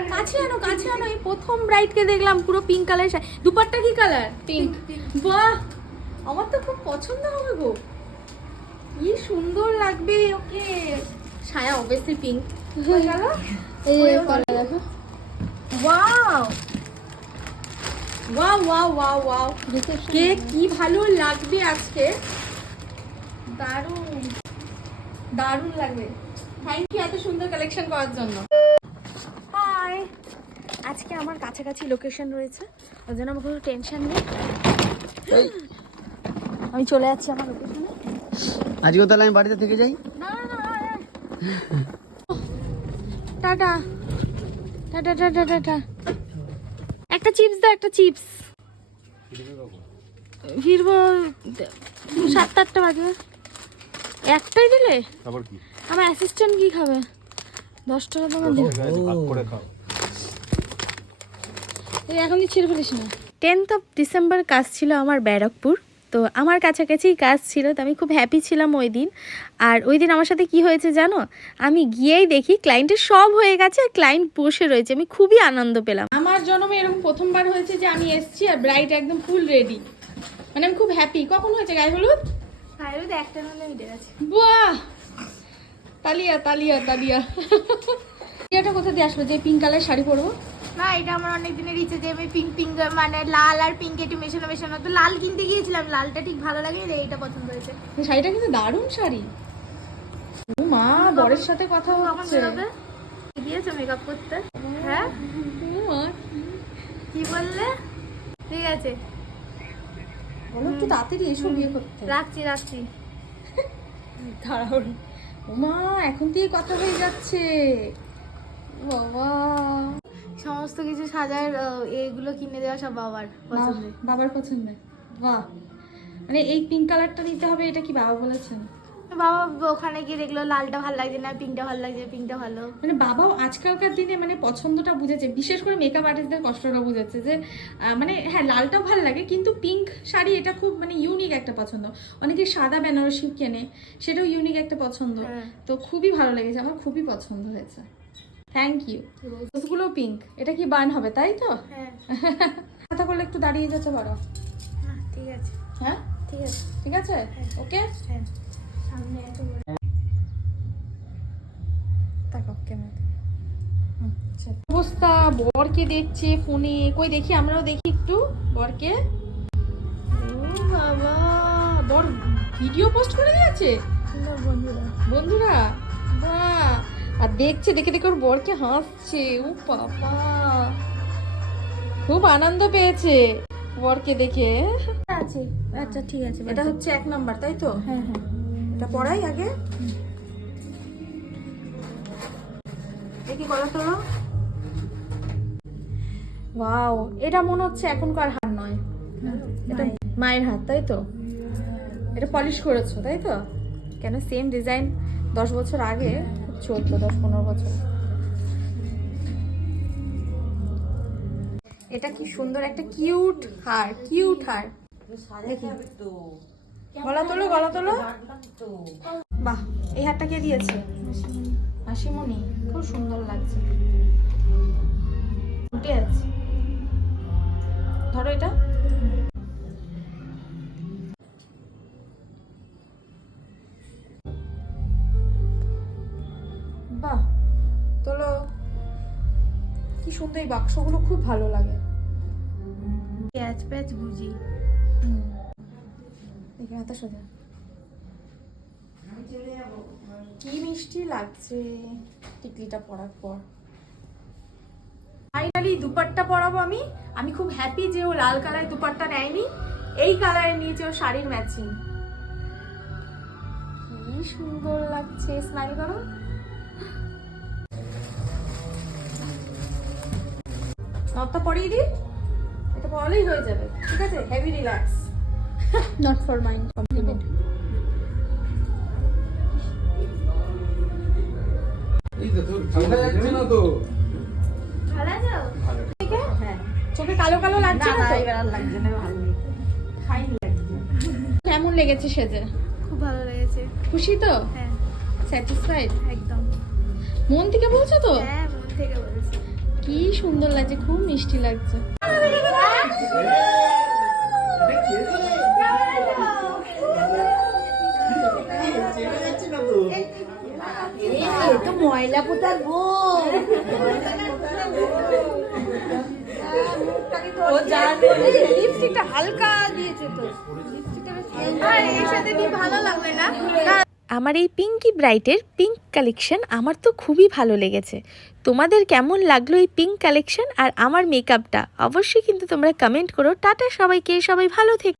কাছে আনো এই প্রথম ব্রাইডকে দেখলাম পুরো পিঙ্ক কালার। দুপাট্টা কি কালার? পিঙ্ক। বাহ, আমার তো খুব পছন্দ হবে গো, কি সুন্দর লাগবে ওকে। ছায়া অবভিয়াসলি পিঙ্ক হয়ে গেল। এই কালার দেখো, wow wow wow wow wow, কে কি ভালো লাগবে আজকে, দারুণ দারুণ লাগবে। থ্যাংক ইউ এত সুন্দর কালেকশন করার জন্য। হাই, আজকে আমার কাছাকাছি লোকেশন রয়েছে, ওই জন্য আমার কোনো টেনশন নেই। আমি চলে যাচ্ছি আমার লোকেশনে। আজকে তাহলে আমি বাড়িতে থেকে যাই। না না না, টাটা টাটা টাটা টাটা। একটা চিপস দাও, একটা চিপস। ফিরবো 7-8টা বাজে। একটাই দিলে? আবার কি? আমার অ্যাসিস্ট্যান্ট কি খাবে? 10 টাকা তোমার দিও। ভাগ করে খাও। এই এখন ছিঁড়ে ফেলিস না। 10th of December কাজ ছিল আমার ব্যারাকপুর, তো আমার কাছাকাছি কাজ ছিল, তো আমি খুব হ্যাপি ছিলাম ওই দিন। আর ওই দিন আমার সাথে কি হয়েছে জানো, আমি গিয়েই দেখি ক্লায়েন্টের সব হয়ে গেছে আর ক্লায়েন্ট বসে রয়েছে। আমি খুবই আনন্দ পেলাম। আমার জন্মে এরকম প্রথমবার হয়েছে যে আমি এসেছি আর ব্রাইড একদম ফুল রেডি, মানে আমি খুব হ্যাপি। কখন হয়েছে গায়ে হলুদ? গায়ে হলুদ একটা হলে মিটে গেছে। বাহ, তালিয়া তালিয়া তালিয়া। এটা কোথা দিয়ে আসলো যে পিঙ্ক কালার শাড়ি পরবো? না, এটা আমার অনেক দিনের ইচ্ছে যে আমি পিঙ্ক পিঙ্ক মানে লাল আর পিঙ্ক একটু মেশানো মেশানো, তো লাল কিনতে গিয়েছিলাম, লালটা ঠিক ভালো লাগে, এইটা পছন্দ হয়েছে। এই শাড়িটা কিন্তু দারুণ শাড়ি। ও মা, বরের সাথে কথা হচ্ছে। কি দিয়েছো মেকআপ করতে? হ্যাঁ, ও মা, কি বললে? ঠিক আছে, বলো একটু তাড়াতাড়ি এসো বিয়ে করতে। রাখছি রাখছি। দাঁড়াও, ও মা, এখন থেকে কথা হয়ে যাচ্ছে। বাবা, সমস্ত কিছু সাজার এইগুলো কিনে দেওয়া সব বাবার পছন্দের। বাবার পছন্দের। বাহ, মানে এই পিঙ্ক কালারটা নিতে হবে, এটা কি বাবা বলেছেন? বাবা ওখানে গিয়ে দেখলো লালটা ভালো লাগছে না, পিঙ্কটা ভালো লাগছে, পিঙ্কটা ভালো। মানে বাবাও আজকালকার দিনে মানে পছন্দটা বুঝেছে, বিশেষ করে মেকআপ আর্টিস্টদের কষ্টটা বুঝেছে যে মানে হ্যাঁ লালটাও ভালো লাগে, কিন্তু পিঙ্ক শাড়ি এটা খুব মানে ইউনিক একটা পছন্দ। অনেকে সাদা বেনারসি কেনে, সেটাও ইউনিক একটা পছন্দ। তো খুবই ভালো লেগেছে, আমার খুবই পছন্দ হয়েছে। Thank you. রোজগুলো পিঙ্ক, এটা কি বান হবে তাই তো? হ্যাঁ। কথা বললে একটু দাঁড়িয়ে যেতে পারো। ঠিক আছে। হ্যাঁ ঠিক আছে। ঠিক আছে, ওকে। হ্যাঁ, সামনে এত বড় তাকাও ক্যামেরা। অবস্থা, বরকে দেখছে ফোনে, কই দেখি আমরাও দেখি একটু বরকে। ও বাবা, বর ভিডিও পোস্ট করে দিয়েছে বন্ধুরা। বাহ, আর দেখছে, দেখে দেখে ওর বরকে হাসছে। ও বাবা, খুব আনন্দ পেয়েছে বরকে দেখে। আছে। আচ্ছা ঠিক আছে, এটা হচ্ছে 1 নাম্বার তাই তো? হ্যাঁ হ্যাঁ। এটা পড়াই আগে, দেখি গলা তোলো। ওয়াও, এটা মনে হচ্ছে এখনকার হার নয়, এটা মায়ের হাত তাই তো? এটা পলিশ করেছো তাই তো? কেন সেম ডিজাইন 10 বছর আগে খুব চলতো, 10-15 বছর। এটা কি সুন্দর একটা কিউট হার, কিউট হার। দেখি, গলা তোলো, গলা তোলো। বাহ, এই হারটা কে দিয়েছে? হাসিমণি, খুব সুন্দর লাগছে। উঠে আছে, ধরো এটা। বাহ, তোলো। কি সুন্দর, এই বাক্সগুলো খুব ভালো লাগে। প্যাচ প্যাচ বুঝি। দেখি হাতে সোজা, কি মিষ্টি লাগছে টিকলিটা পরার পর। ফাইনালি দুপাট্টা পরাবো আমি। আমি খুব হ্যাপি যে ও লাল কালারের দুপাট্টা নেয়নি, এই কালারে নিয়েছে ও শাড়ির ম্যাচিং। কি সুন্দর লাগছে, স্মাইল করো। নটটা পরিয়ে দিই, এটা পরালেই হয়ে যাবে, ঠিক আছে? Heavy relax, not for mind compliment. এই তো তোর ঠান্ডা যাচ্ছে না তো? ভালো আছে? হ্যাঁ, চোখে কালো কালো লাগছে না তো? আর লাগছে না, ভালো ফাইন লাগছে। কেমন লেগেছে সেজে? খুব ভালো লেগেছে। খুশি তো? হ্যাঁ, স্যাটিসফাইড একদম। মন থেকে বলছো তো? হ্যাঁ, মন থেকে বলছি। কি সুন্দর লাগছে, খুব মিষ্টি লাগছে। তো ময়লা পোতার বউ লিপস্টিকটা হালকা দিয়েছে তো, আর এর সাথে কি ভালো লাগবে না? আমার এই পিঙ্কি ব্রাইটের পিঙ্ক কালেকশন আমার তো খুবই ভালো লেগেছে। তোমাদের কেমন লাগলো এই পিঙ্ক কালেকশন আর আমার মেকআপটা অবশ্যই কিন্তু তোমরা কমেন্ট করো। টাটা সবাইকে, সবাই ভালো থেকো।